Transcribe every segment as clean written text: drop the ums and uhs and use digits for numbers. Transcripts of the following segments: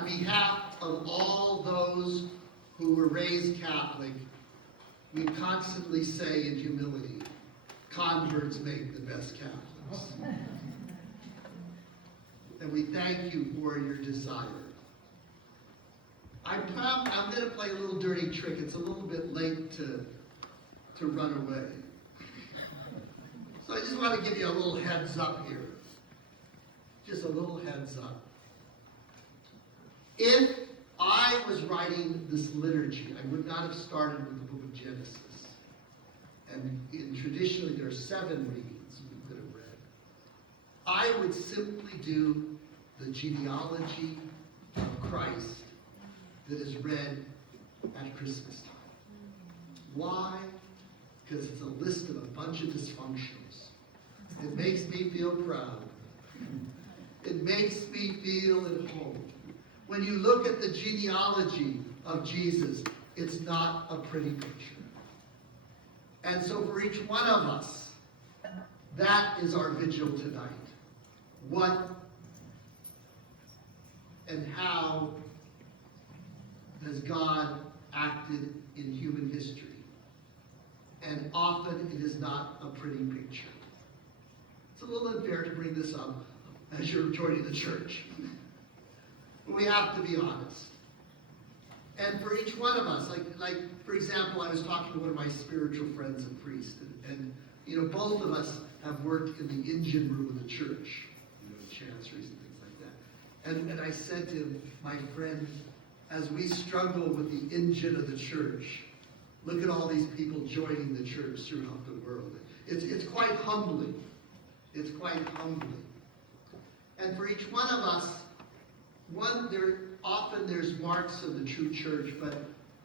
on behalf of all those who were raised Catholic, we constantly say in humility, converts make the best Catholics. And we thank you for your desire. I'm going to play a little dirty trick. It's a little bit late to run away. So I just want to give you a little heads up here. Just a little heads up. If I was writing this liturgy, I would not have started with the book of Genesis. And traditionally there are 7 readings we could have read. I would simply do the genealogy of Christ that is read at Christmas time. Why? Because it's a list of a bunch of dysfunctionals. It makes me feel proud. It makes me feel at home. When you look at the genealogy of Jesus, it's not a pretty picture. And so for each one of us, that is our vigil tonight. What and how has God acted in human history? And often it is not a pretty picture. It's a little unfair to bring this up as you're joining the church. But we have to be honest. And for each one of us, like for example, I was talking to one of my spiritual friends, a priest, and both of us have worked in the engine room of the church, chanceries and things like that. And I said to him, my friend, as we struggle with the engine of the church, look at all these people joining the church throughout the world. It's quite humbling. It's quite humbling. And for each one of us, often there's marks of the true church, but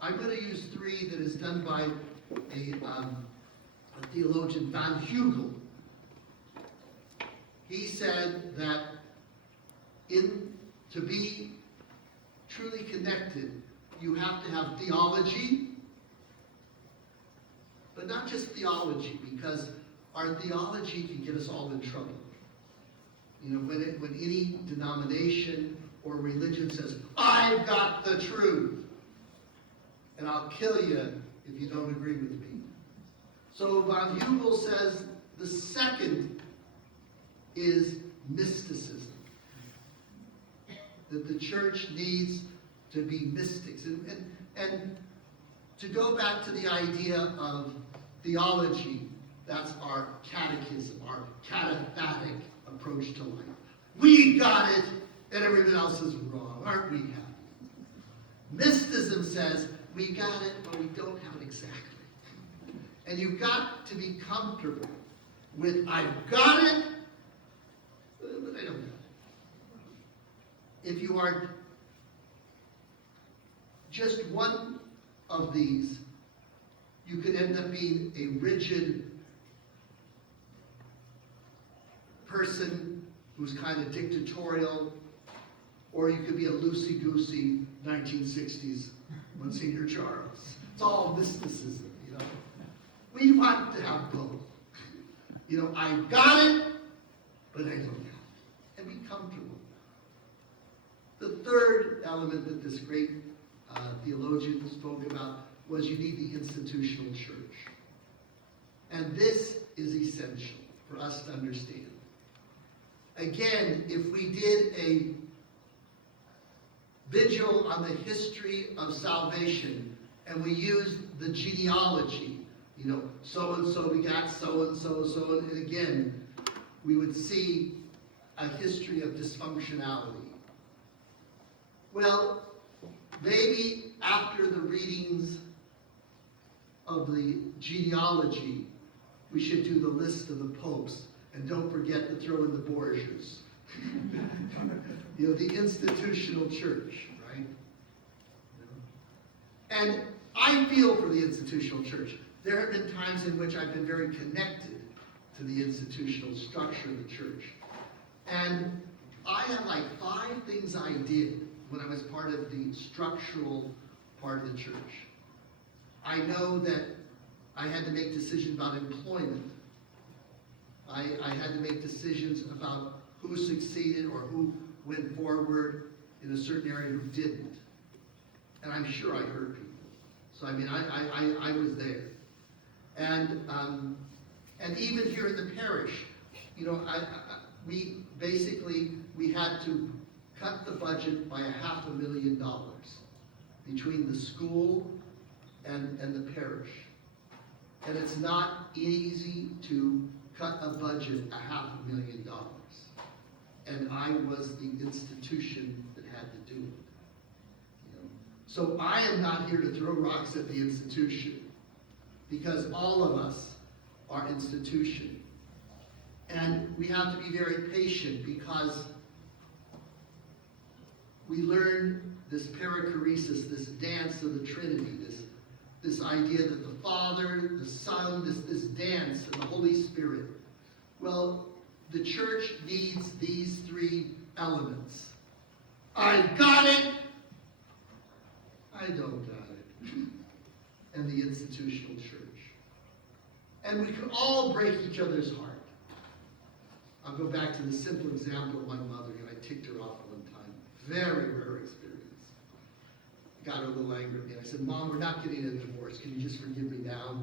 I'm going to use 3 that is done by a theologian, Van Hugel. He said that to be truly connected, you have to have theology, but not just theology, because our theology can get us all in trouble. When any denomination or religion says, I've got the truth, and I'll kill you if you don't agree with me. So Von Hugel says the second is mysticism. That the church needs to be mystics. And to go back to the idea of theology, that's our catechism, our cataphatic approach to life. We got it, and everyone else is wrong. Aren't we happy? Mysticism says, we got it, but we don't have it exactly. And you've got to be comfortable with, I've got it, but I don't have it. If you are just one of these, you could end up being a rigid person who's kind of dictatorial, or you could be a loosey-goosey 1960s Monsignor Charles. It's all mysticism, We want to have both. I've got it, but I don't have it. And be comfortable. The third element that this great theologian spoke about was you need the institutional church. And this is essential for us to understand. Again, if we did a vigil on the history of salvation and we used the genealogy, so-and-so begat so-and-so, and again, we would see a history of dysfunctionality. Well, maybe after the readings of the genealogy, we should do the list of the popes. And don't forget to throw in the Borgias. The institutional church, right? And I feel for the institutional church. There have been times in which I've been very connected to the institutional structure of the church. And I have 5 things I did when I was part of the structural part of the church. I know that I had to make decisions about employment. I had to make decisions about who succeeded or who went forward in a certain area who didn't. And I'm sure I hurt people. So I mean, I was there. And even here in the parish, you know, we had to cut the budget by $500,000 between the school and the parish. And it's not easy to cut a budget $500,000. And I was the institution that had to do it. You know? So I am not here to throw rocks at the institution, because all of us are institution. And we have to be very patient, because we learn this perichoresis, this dance of the Trinity, this idea that the Father, the Son, this dance, and the Holy Spirit. Well, the church needs these three elements. I've got it. I don't got it. And the institutional church. And we can all break each other's heart. I'll go back to the simple example of my mother, and I ticked her off one time. Very rare experience. Got her a little angry at me. I said, Mom, we're not getting a divorce. Can you just forgive me now?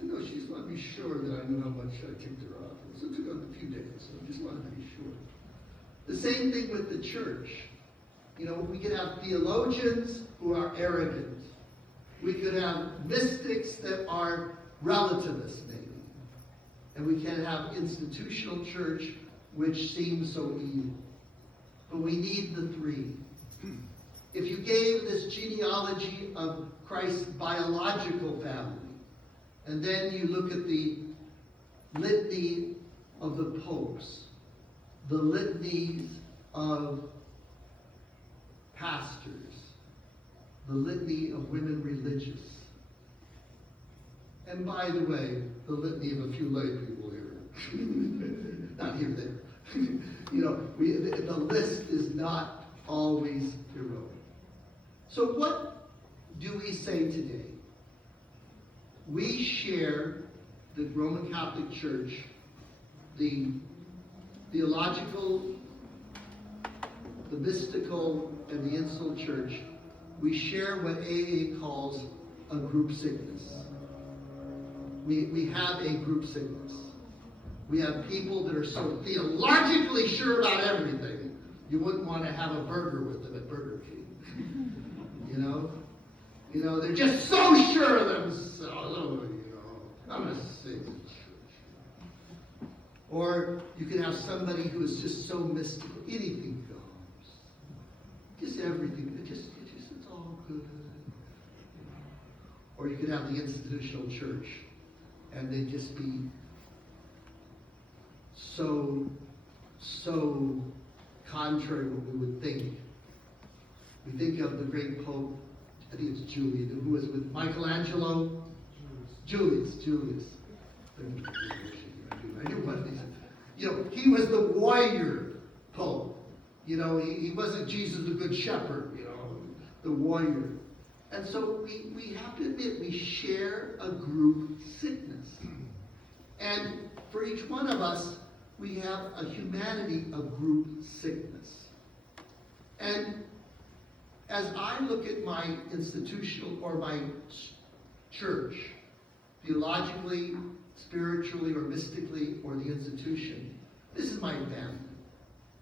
And no, she's let me sure that I knew how much I ticked her off. So it took a few days, so I just wanted to be sure. The same thing with the church. You know, we could have theologians who are arrogant. We could have mystics that are relativists, maybe. And we can have institutional church, which seems so evil. But we need the three. If you gave this genealogy of Christ's biological family, and then you look at the litany of the popes, the litanies of pastors, the litany of women religious, and by the way, the litany of a few lay people here. Not here, there. You know, the list is not always heroic. So what do we say today? We share the Roman Catholic Church, the theological, the mystical, and the institutional church. We share what AA calls a group sickness. We have a group sickness. We have people that are so theologically sure about everything, you wouldn't want to have a burger with them at Burger King. You know, they're just so sure of themselves. I'm going to sing in church. Or you can have somebody who is just so mystical, anything goes. Just everything, it's all good. Or you could have the institutional church, and they just be so contrary to what we would think. We think of the great Pope, I think it's Julian, who was with Michelangelo. Julius. I knew one of these. You know, he was the warrior Pope. You know, he wasn't Jesus the Good Shepherd, you know, the warrior. And so we have to admit we share a group sickness. And for each one of us, we have a humanity of group sickness. And as I look at my institutional or my church, theologically, spiritually, or mystically, or the institution, this is my family.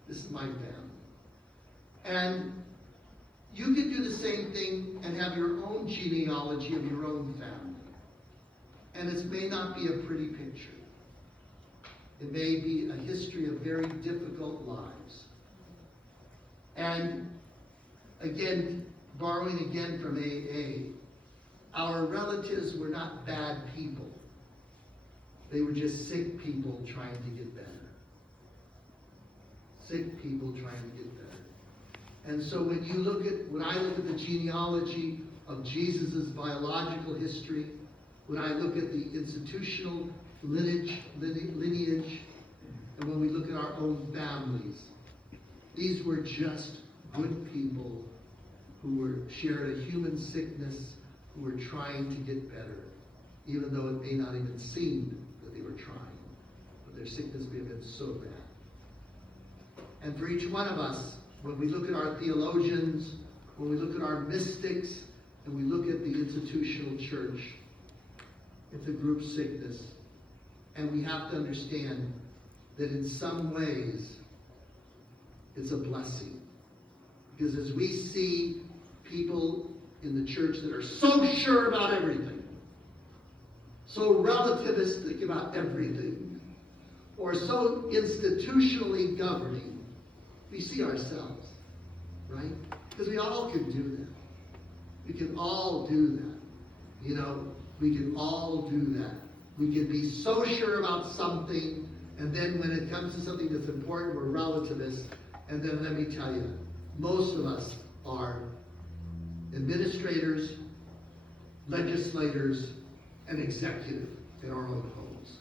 This is my family. And you can do the same thing and have your own genealogy of your own family. And it may not be a pretty picture. It may be a history of very difficult lives. And again, borrowing again from AA, our relatives were not bad people. They were just sick people trying to get better. Sick people trying to get better. And so when I look at the genealogy of Jesus' biological history, when I look at the institutional lineage, and when we look at our own families, these were just good people who shared a human sickness, who were trying to get better, even though it may not even seem that they were trying. But their sickness may have been so bad. And for each one of us, When we look at our theologians, when we look at our mystics, and we look at the institutional church, it's a group sickness. And we have to understand that in some ways, it's a blessing. Because as we see people in the church that are so sure about everything, so relativistic about everything, or so institutionally governing, we see ourselves, right? Because we all can do that. We can all do that. You know, we can all do that. We can be so sure about something, and then when it comes to something that's important, we're relativists. And then let me tell you, most of us are administrators, legislators, and executive in our own homes.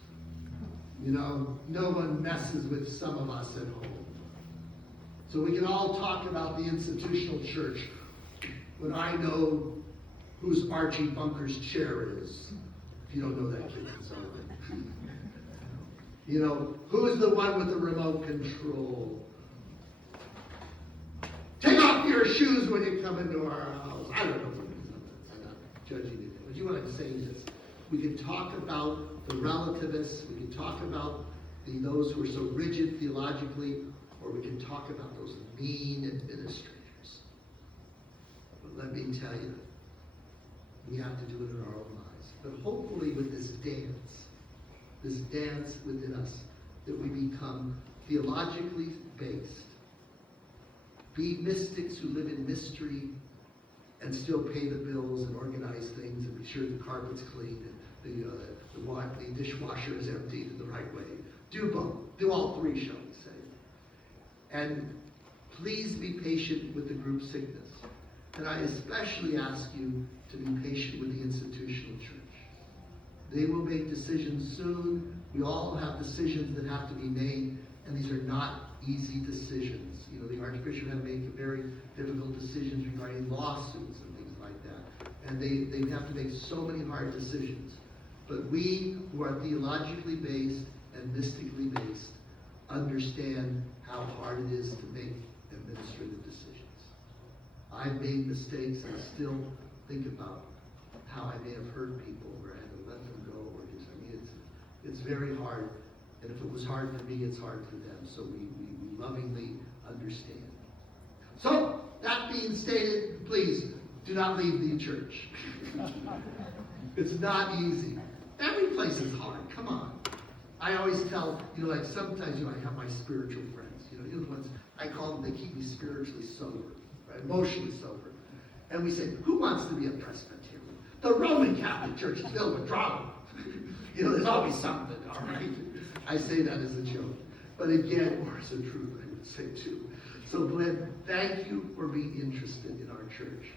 You know, no one messes with some of us at home. So we can all talk about the institutional church when I know whose Archie Bunker's chair is. If you don't know that kid, it's all right. You know, who's the one with the remote control? Take off your shoes when you come into our house. I don't know what it is. I'm not judging you. But you know what I'm saying is, we can talk about the relativists, we can talk about those who are so rigid theologically, or we can talk about those mean administrators. But let me tell you, we have to do it in our own lives. But hopefully with this dance within us, that we become theologically based. Be mystics who live in mystery and still pay the bills and organize things and be sure the carpet's clean and the dishwasher is emptied in the right way. Do both. Do all three, shall we say. And please be patient with the group sickness. And I especially ask you to be patient with the institutional church. They will make decisions soon. We all have decisions that have to be made, and these are not easy decisions. You know, the Archbishop had to make very difficult decisions regarding lawsuits and things like that. And they have to make so many hard decisions. But we who are theologically based and mystically based understand how hard it is to make administrative decisions. I've made mistakes and still think about how I may have hurt people, or I had to let them go, or just, it's very hard. And if it was hard for me, it's hard for them. So we lovingly understand. So, that being stated, please do not leave the church. It's not easy. Every place is hard. Come on. I always tell, like sometimes, I have my spiritual friends. The ones I call them, they keep me spiritually sober, right? Emotionally sober. And we say, who wants to be a Presbyterian? The Roman Catholic Church is filled with drama. There's always something, all right? I say that as a joke. But again, or as a truth, I would say too. So Glenn, thank you for being interested in our church.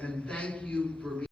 And thank you for being